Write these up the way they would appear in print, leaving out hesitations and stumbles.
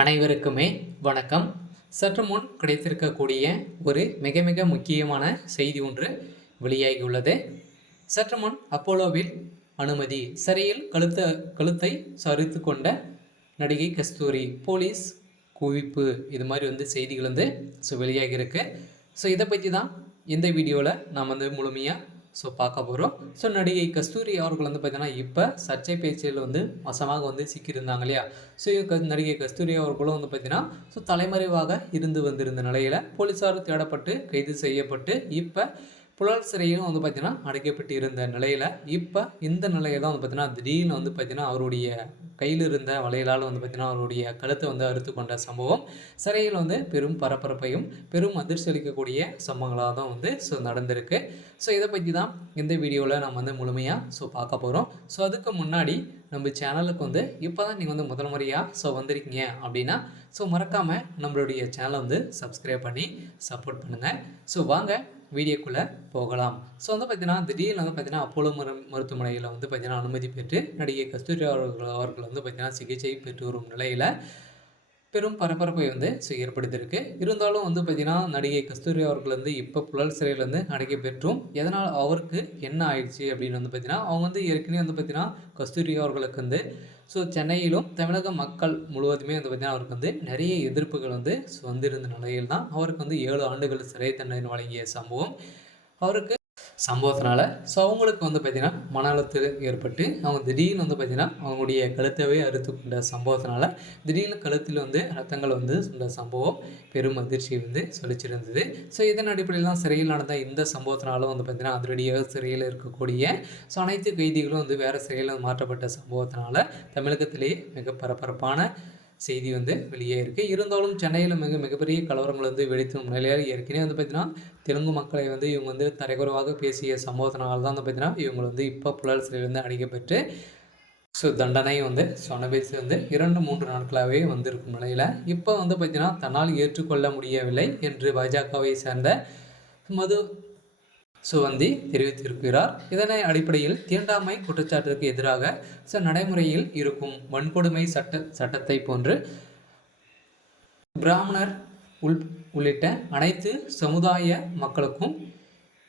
அனைவருக்குமே வணக்கம். சற்று முன் கிடைத்திருக்கக்கூடிய ஒரு மிக மிக முக்கியமான செய்தி ஒன்று வெளியாகியுள்ளது. சற்று முன் அப்போலோவில் அனுமதி, சிறையில் கழுத்தை சரித்து கொண்ட நடிகை கஸ்தூரி, போலீஸ் குவிப்பு, இது மாதிரி செய்திகள் வெளியாகியிருக்கு. இதை பற்றி தான் இந்த வீடியோவில் நாம் முழுமையாக பார்க்க போகிறோம். நடிகை கஸ்தூரி அவர்கள் பார்த்தீங்கன்னா இப்போ சர்ச்சை பேச்சில் வசமாக சிக்கியிருந்தாங்க இல்லையா. நடிகை கஸ்தூரி அவர்களும் பார்த்தீங்கன்னா தலைமறைவாக இருந்து வந்திருந்த நிலையில் போலீஸார் தேடப்பட்டு கைது செய்யப்பட்டு இப்போ புழல் சிறையிலும் பார்த்தீங்கன்னா அடைக்கப்பட்டு இருந்த நிலையில் இப்போ இந்த நிலையில் தான் பார்த்தீங்கன்னா திடீர்னு பார்த்தீங்கன்னா அவருடைய கையில் இருந்த வளையலால் பார்த்தீங்கன்னா அவருடைய கழுத்தை அறுத்து கொண்ட சம்பவம் சிறையில் பெரும் பரபரப்பையும் பெரும் அதிர்ச்சி அளிக்கக்கூடிய சம்பவங்களாக தான் நடந்திருக்கு. இதை பற்றி தான் இந்த வீடியோவில் நம்ம முழுமையாக பார்க்க போகிறோம். அதுக்கு முன்னாடி நம்ம சேனலுக்கு இப்போ தான் நீங்கள் முதல் முறையாக வந்திருக்கீங்க அப்படின்னா மறக்காமல் நம்மளுடைய சேனலை சப்ஸ்கிரைப் பண்ணி சப்போர்ட் பண்ணுங்கள். வாங்க வீடியோக்குள்ளே போகலாம். பார்த்தீங்கன்னா திடீர்னு பார்த்தீங்கன்னா அப்போலோ மருத்துவமனையில் பார்த்தீங்கன்னா அனுமதி பெற்று நடிகை கஸ்தூரி அவர்கள் பார்த்தீங்கன்னா சிகிச்சை பெற்று வரும் நிலையில் பெரும் பரபரப்பை ஏற்படுத்தியிருக்கு. இருந்தாலும் பார்த்தீங்கன்னா நடிகை கஸ்தூரி அவர்கள் இப்போ புழல் சிறையில் அடைக்க பெற்றும் எதனால் அவருக்கு என்ன ஆயிடுச்சு அப்படின்னு பார்த்தீங்கன்னா அவங்க ஏற்கனவே பார்த்தீங்கன்னா கஸ்தூரி அவர்களுக்கு சென்னையிலும் தமிழக மக்கள் முழுவதுமே பார்த்தீங்கன்னா அவருக்கு நிறைய எதிர்ப்புகள் வந்திருந்த நிலையில் தான் அவருக்கு 7 ஆண்டுகள் சிறை தண்டனை வழங்கிய சம்பவம் அவருக்கு சம்பவத்தினால அவங்களுக்கு பார்த்தீங்கன்னா மன அழுத்தம் ஏற்பட்டு அவங்க திடீர்னு பார்த்தீங்கன்னா அவங்களுடைய கழுத்தவே அறுத்து கொண்ட சம்பவத்தினால திடீர்னு கழுத்தில் ரத்தங்கள் சொன்ன சம்பவம் பெரும் அதிர்ச்சி சொல்லிச்சிருந்தது. இதன் அடிப்படையில் தான் சிறையில் நடந்த இந்த சம்பவத்தினாலும் பார்த்தீங்கன்னா அதிரடியாக சிறையில் இருக்கக்கூடிய அனைத்து கைதிகளும் வேறு சிறையில் மாற்றப்பட்ட சம்பவத்தினால தமிழகத்திலேயே மிக பரபரப்பான செய்தி வெளியே இருக்குது. இருந்தாலும் சென்னையில் மிகப்பெரிய கலவரங்கள் வெடித்து நிலையில் ஏற்கனவே பார்த்தீங்கன்னா தெலுங்கு மக்களை இவங்க தரைக்குறைவாக பேசிய சம்பவத்தினால தான் பார்த்தீங்கன்னா இவங்க இப்போ புழல் சிறையில் அடைக்கப்பட்டு தண்டனை சொன்னபேசி 2-3 நாட்களாகவே இருக்கும் நிலையில் இப்போ பார்த்தீங்கன்னா தன்னால் ஏற்றுக்கொள்ள முடியவில்லை என்று பாஜகவை சேர்ந்த மது சுவந்தி தெரிவித்திருக்கிறார். இதனை அடிப்படையில் தீண்டாமை குற்றச்சாட்டிற்கு எதிராக நடைமுறையில் இருக்கும் வன்கொடுமை சட்டத்தை போன்று பிராமணர் உள்ளிட்ட அனைத்து சமுதாய மக்களுக்கும்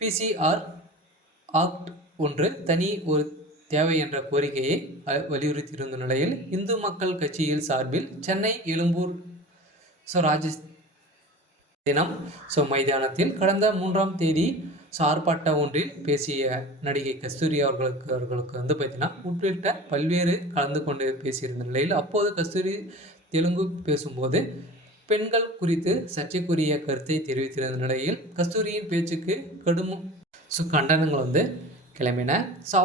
PCR ஆக்ட் ஒன்று தனி ஒரு தேவை என்ற கோரிக்கையை வலியுறுத்தியிருந்த நிலையில் இந்து மக்கள் கட்சியில் சார்பில் சென்னை எழும்பூர் ராஜ தினம் மைதானத்தில் கடந்த 3ஆம் தேதி ஆர்ப்பாட்டம் ஒன்றில் பேசிய நடிகை கஸ்தூரி அவர்களுக்கு பார்த்தீங்கன்னா உள்ளிட்ட பல்வேறு கலந்து கொண்டு பேசியிருந்த நிலையில் அப்போது கஸ்தூரி தெலுங்கு பேசும்போது பெண்கள் குறித்து சர்ச்சைக்குரிய கருத்தை தெரிவித்திருந்த நிலையில் கஸ்தூரியின் பேச்சுக்கு கடும் கண்டனங்கள் கிளம்பின.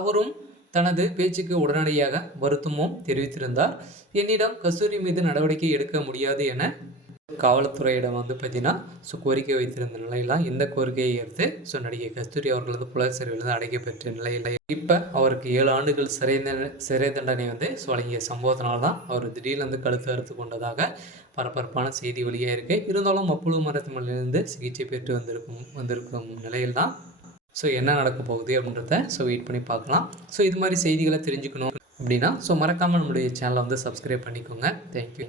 அவரும் தனது பேச்சுக்கு உடனடியாக வருத்தமும் தெரிவித்திருந்தார். என்னிடம் கஸ்தூரி மீது நடவடிக்கை எடுக்க முடியாது என காவல்துறையிடம் பார்த்தீங்கன்னா கோரிக்கை வைத்திருந்த நிலையில் இந்த கோரிக்கையை ஏற்று நடிகை கஸ்தூரி அவர்கள் புழல் சிறையில் அடைக்கப்பெற்ற நிலையில் இப்போ அவருக்கு 7 ஆண்டுகள் சிறை தண்டனை வழங்கிய சம்பவத்தினால தான் அவர் திடீர்னு கழுத்து அறுத்து கொண்டதாக பரபரப்பான செய்தி வெளியாக இருக்குது. இருந்தாலும் அப்போலோ மருத்துவமனையிலிருந்து சிகிச்சை பெற்று வந்திருக்கும் நிலையில் தான் என்ன நடக்க போகுது அப்படின்றத வெயிட் பண்ணி பார்க்கலாம். இது மாதிரி செய்திகளை தெரிஞ்சுக்கணும் அப்படின்னா மறக்காமல் நம்மளுடைய சேனலை சப்ஸ்கிரைப் பண்ணிக்கோங்க. தேங்க்யூ.